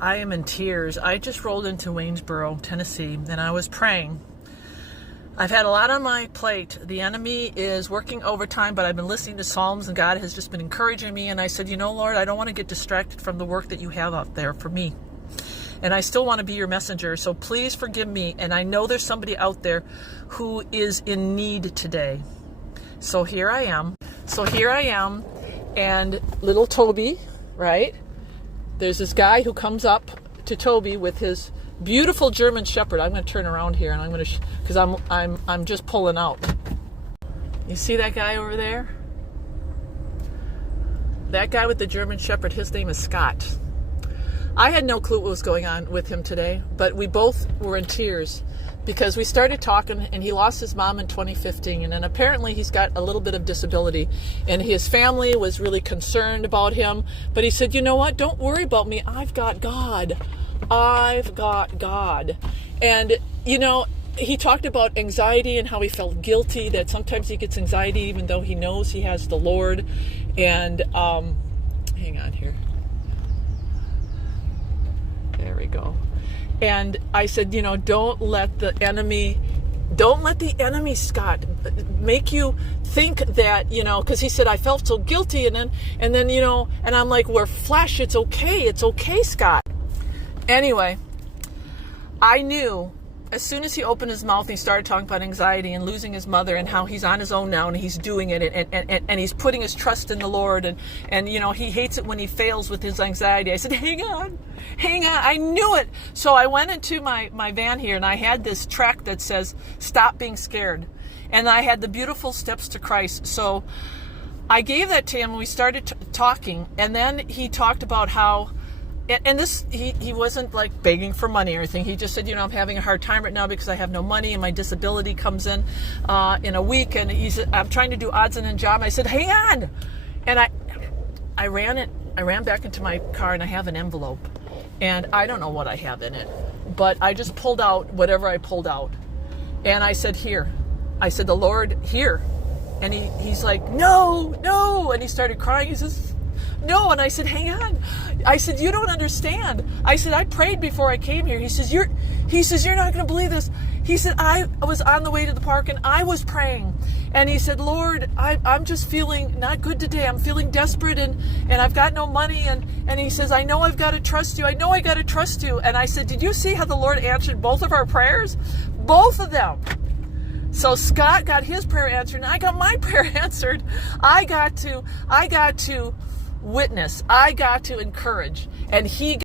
I am in tears. I just rolled into Waynesboro, Tennessee, and I was praying. I've had a lot on my plate. The enemy is working overtime, but I've been listening to Psalms, and God has just been encouraging me. And I said, Lord, I don't want to get distracted from the work that you have out there for me. And I still want to be your messenger, so please forgive me. And I know there's somebody out there who is in need today. So here I am. And little Toby, right? There's this guy who comes up to Toby with his beautiful German Shepherd. I'm going to turn around here, and I'm going to, because I'm just pulling out. You see that guy over there? That guy with the German Shepherd, his name is Scott. I had no clue what was going on with him today, but we both were in tears because we started talking, and he lost his mom in 2015, and then apparently he's got a little bit of disability, and his family was really concerned about him, but he said, you know what, don't worry about me, I've got God. I've got God. And, he talked about anxiety and how he felt guilty, that sometimes he gets anxiety even though he knows he has the Lord. And, hang on here. There we go. And I said, don't let the enemy, Scott, make you think that, because he said, I felt so guilty. And then, and I'm like, we're flesh. It's okay, Scott. Anyway, I knew as soon as he opened his mouth and he started talking about anxiety and losing his mother and how he's on his own now and he's doing it and he's putting his trust in the Lord and he hates it when he fails with his anxiety. I said, hang on, I knew it. So I went into my van here and I had this tract that says, stop being scared. And I had the beautiful steps to Christ. So I gave that to him and we started talking, and then he talked about how, and this, he wasn't like begging for money or anything. He just said, I'm having a hard time right now because I have no money and my disability comes in a week. And he said, I'm trying to do odds and ends job. I said, hang on. And I ran back into my car and I have an envelope. And I don't know what I have in it, but I just pulled out whatever I pulled out. And I said, here. I said, the Lord, here. And he's like, no. And he started crying. He says, no. And I said, hang on. I said, you don't understand. I said, I prayed before I came here. He says, you're not going to believe this. He said, I was on the way to the park and I was praying. And he said, Lord, I'm just feeling not good today. I'm feeling desperate and I've got no money. And he says, I know I've got to trust you. I know I got to trust you. And I said, did you see how the Lord answered both of our prayers? Both of them. So Scott got his prayer answered and I got my prayer answered. I got to witness. I got to encourage. And he